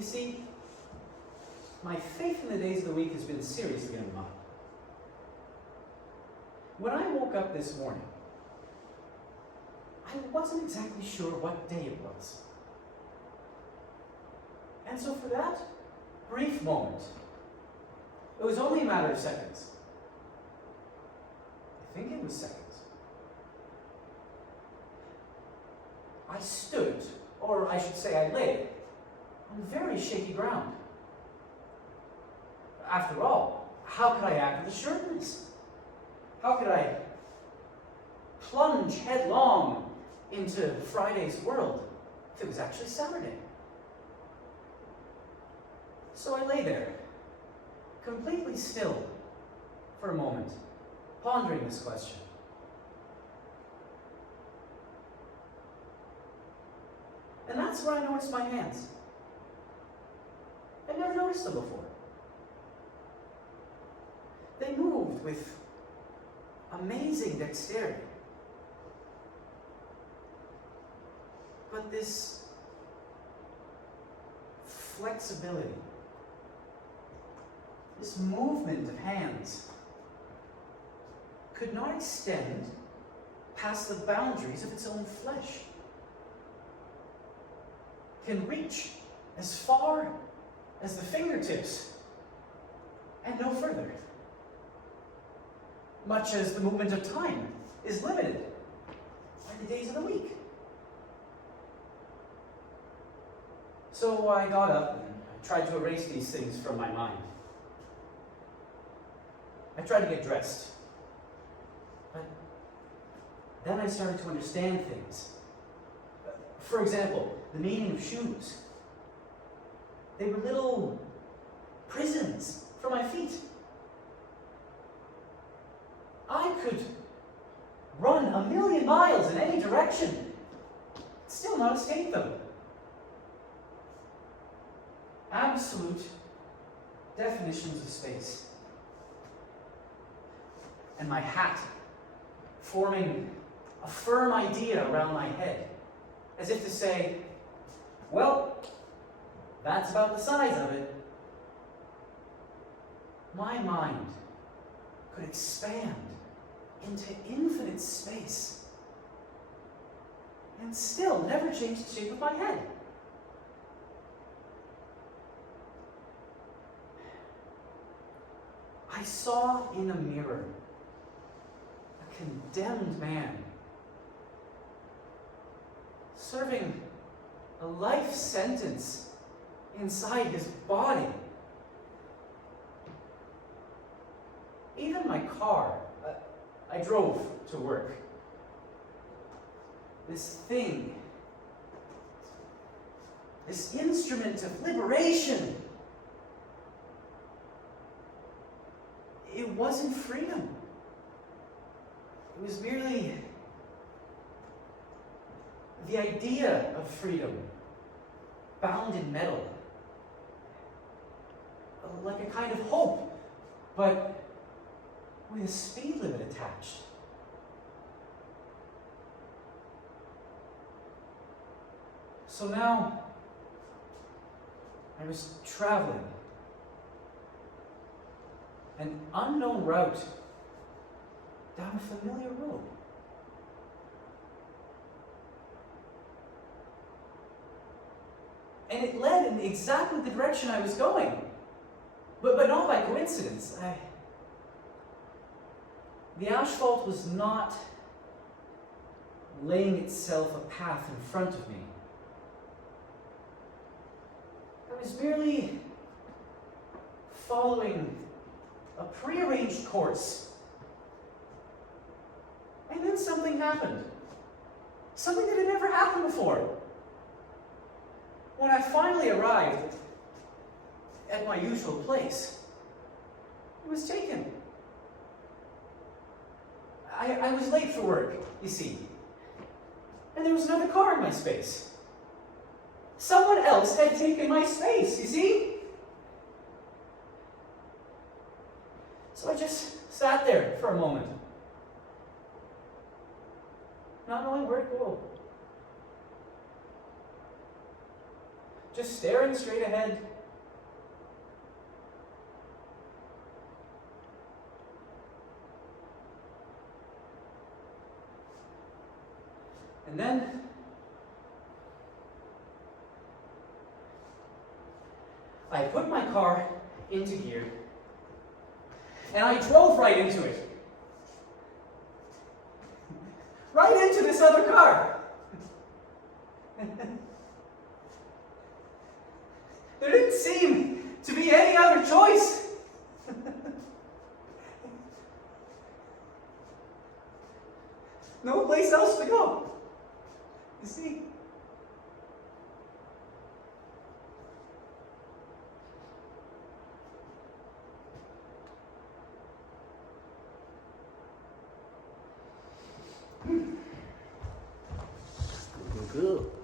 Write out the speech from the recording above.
You see, my faith in the days of the week has been seriously undermined. When I woke up this morning, I wasn't exactly sure what day it was. And so for that brief moment, it was only a matter of seconds. I think it was seconds. I stood, or I should say I lay, on very shaky ground. After all, how could I act with assurance? How could I plunge headlong into Friday's world if it was actually Saturday? So I lay there, completely still, for a moment, pondering this question. And that's where I noticed my hands. I'd never noticed them before. They moved with amazing dexterity. But this flexibility, this movement of hands, could not extend past the boundaries of its own flesh. Can reach as far as the fingertips and no further. Much as the movement of time is limited by the days of the week. So I got up and tried to erase these things from my mind. I tried to get dressed. But then I started to understand things. For example, the meaning of shoes. They were little prisons for my feet. I could run 1,000,000 miles in any direction, still not escape them. Absolute definitions of space. And my hat forming a firm idea around my head, as if to say, well, that's about the size of it. My mind could expand into infinite space and still never change the shape of my head. I saw in a mirror a condemned man serving a life sentence inside his body. Even my car, I drove to work. This thing, this instrument of liberation, it wasn't freedom. It was merely the idea of freedom, bound in metal. Like a kind of hope, but with a speed limit attached. So now, I was traveling an unknown route down a familiar road. And it led in exactly the direction I was going. But not by coincidence. The asphalt was not laying itself a path in front of me. I was merely following a prearranged course. And then something happened. Something that had never happened before. When I finally arrived at my usual place, it was taken. I was late for work, you see. And there was another car in my space. Someone else had taken my space, you see? So I just sat there for a moment, not knowing where to go. just staring straight ahead. And then I put my car into gear, and I drove right into it. Right into this other car. There didn't seem to be any other choice. No place else to go. You see? Cool.